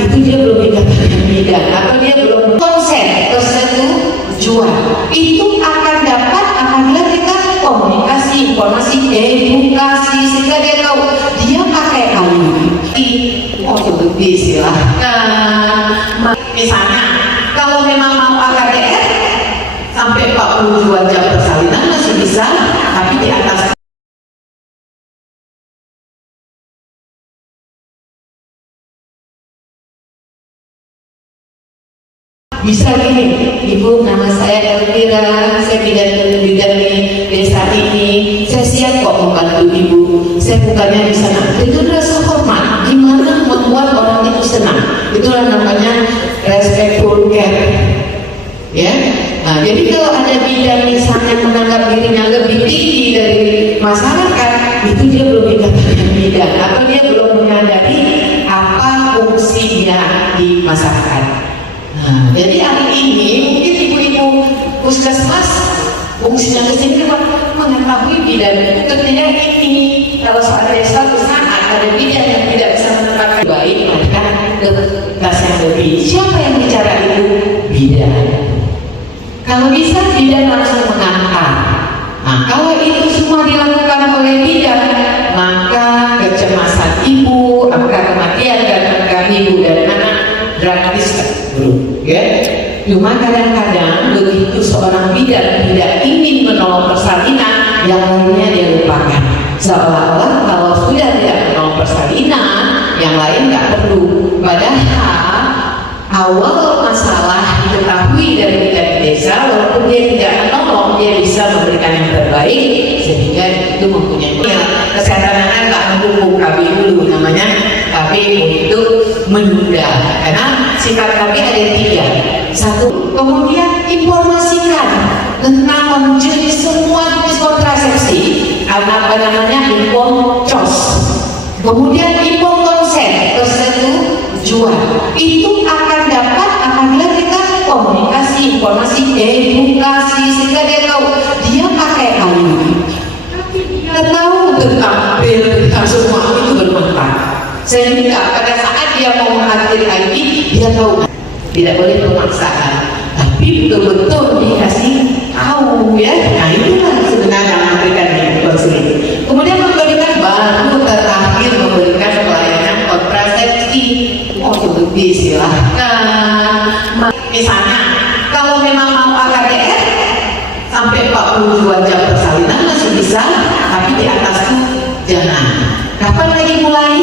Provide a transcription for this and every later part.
itu dia belum dikatakan bidan atau dia belum konsen tersetujuan. Itu akan dapat apabila kita komunikasi, informasi, edukasi sehingga dia tahu dia pakai silahkan. Misalnya kalau memang mau AKDR sampai 42 jam persalinan masih bisa, tapi di atas bisa gini, Ibu, nama saya Elvira, saya bidan di desa ini, saya siap kok membantu Ibu, saya bukannya di sana. Itu rasa hormat, gimana membuat orang itu senang, itulah namanya respectful care, ya. Nah, jadi kalau ada bidan misalnya menganggap dirinya lebih tinggi dari masyarakat, itu dia belum dikatakan bidan atau dia belum menyadari apa fungsinya di masyarakat. Nah, jadi hari ini mungkin ibu-ibu puskesmas fungsinya kesini mengetahui bidan itu ketika ini kalau ada satu saat ada bidan yang tidak bisa menempatkan baik, maka ke kelas yang lebih. Siapa yang bicara itu? Bidan. Kalau bisa bidan langsung mengantar. Nah, kalau itu semua dilakukan oleh bidan, maka kecemasan ibu, angka kematian dan angka ibu dan anak drastis turun, ya. Cuma kadang-kadang begitu seorang bidan tidak ingin menolong persalinan, yang lainnya dia lupakan. Seolah-olah kalau sudah tidak menolong persalinan, yang lain nggak perlu. Padahal awal masalah diketahui dari bidan desa, walaupun dia tidak menolong, dia bisa memberikan yang terbaik sehingga itu mempunyai kesehatan anak nggak mendukung KB dulu, namanya KB untuk menunda, karena sifat KB ada 3. Satu, kemudian informasikan tentang jenis semua jenis kontrasepsi, apa namanya info cos, kemudian info konsen tersetujuan. Itu akan dapat apabila kita komunikasi, informasi, edukasi sehingga dia tahu dia pakai IUD, dia tahu tentang pil, tentang semua itu bermanfaat. Sehingga pada saat dia mau mengakhiri IUD, dia tahu tidak boleh pemaksaan, tapi betul-betul dikasih tahu, ya. Nah, itulah sebenarnya memberikan konseling. Kemudian memberikan baru terakhir memberikan pelayanan kontrasepsi. Silahkan. Misalnya kalau memang mau AKDR sampai 42 jam persalinan masih bisa, tapi di atas itu jangan. Kapan lagi mulai?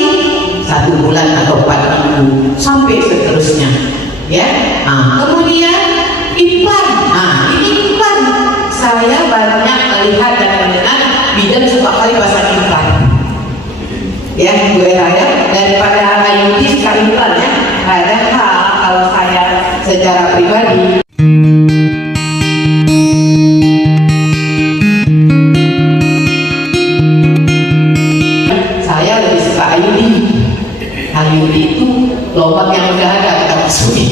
1 bulan atau 4 minggu sampai seterusnya, ya. Nah, kemudian implan. Nah, ini implan. Saya banyak melihat dan mendengar bidan suka kali pasang implan, ya, Bu Era, ya. Daripada IUD sekali implan, ya. Padahal kalau saya secara pribadi saya lebih suka IUD. IUD itu lubang yang udah ada kita masukin.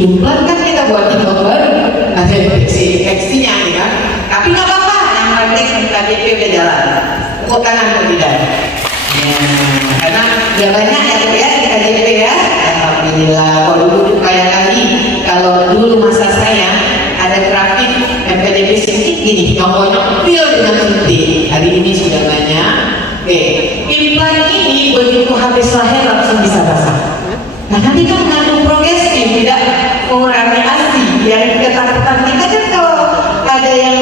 Implan kan kita buatin lubang baru, ada infeksinya, ya. Tapi nggak apa-apa, yang penting KJP udah jalan. Tepuk tangan untuk bidan. Ya, karena ya banyak ya, Bu, ya, di KJP, ya. Alhamdulillah. Kalau dulu kayak tadi, kalau dulu masa saya ada grafik MPDB sedikit gini, nyokok pil dengan suntik. Hari ini sudah banyak. Oke, implan ini begitu habis lahir langsung bisa basah. Nah, nanti kan mengandung progestin, tidak mengurangi ASI. Yang ketakutan kita kan kalau ada yang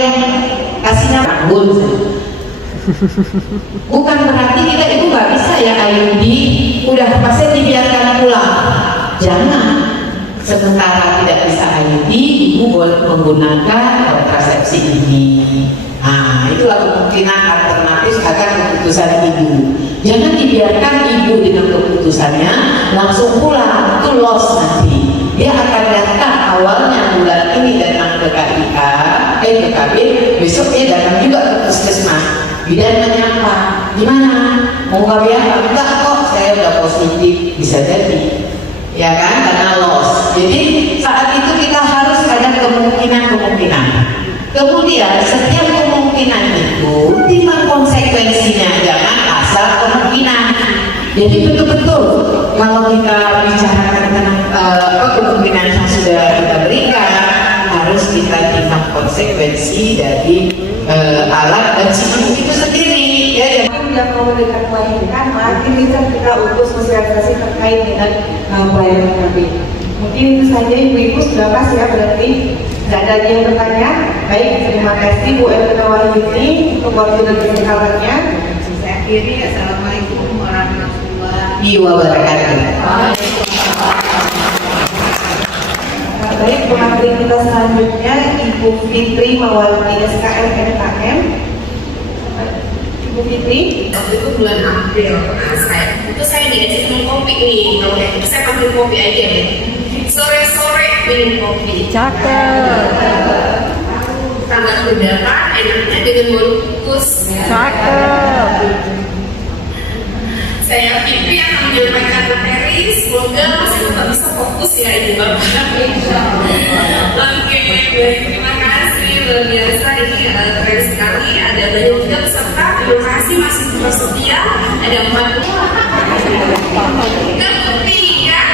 kasihnya tahun. Bukan berarti kita itu nggak bisa, ya, IUD udah pasien dibiarkan pulang. Jangan. Sementara tidak bisa IUD, ibu boleh menggunakan kontrasepsi ini. Nah, itulah kemungkinan alternatif akan keputusan ibu. Jangan dibiarkan ibu dengan keputusannya langsung pulang, itu loss nanti. Dia akan datang awalnya bulan ini datang ke KB, besok dia datang juga ke puskesmas. Bidan menyapa, gimana? Mau KB apa? Enggak kok, saya udah positif, bisa jadi, ya kan? Karena loss. Jadi saat itu kita harus ada kemungkinan. Kemudian setiap kemungkinan itu timbang konsekuensinya, jangan asal kemungkinan. Jadi betul-betul kalau kita bicarakan versi dari alat cium itu sendiri ya. Yang mau memberikan pelayanan, makin bisa kita ukur sosialisasi terkait dengan pelayanan kami. Mungkin itu saja ibu-ibu sudah pas ya, berarti tidak ada yang bertanya. Baik, terima kasih Bu Erna Wahyuni untuk waktu dan kesempatan-nya. Saya akhiri, assalamualaikum warahmatullahi wabarakatuh. Baik, pengantin kita selanjutnya Ibu Fitri mewakili SKM MKM. Ibu Fitri, waktu itu bulan April, saya dikasih minum kopi nih, kalau itu saya panggil kopi aja deh. Sore-sore minum kopi. Cakep. Tanggal berapa? Enaknya dengan bolu kukus. Cakep. Saya pipi akan menyampaikan materi. Semoga masih tetap bisa fokus ya ibu bapak. Oke, baik, terima kasih luar biasa, ini keren sekali. Ada banyak juga peserta. Terima kasih masih bersedia. Ada 4 terbukti ya.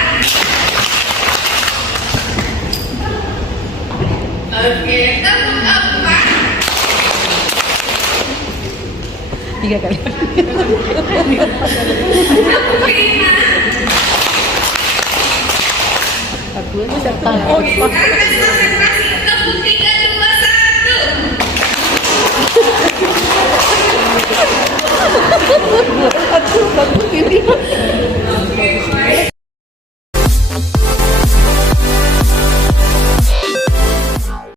Oke, tepuk apa? 3 kali. Tepuk 5. Aku itu siapa? Oke, sekarang kita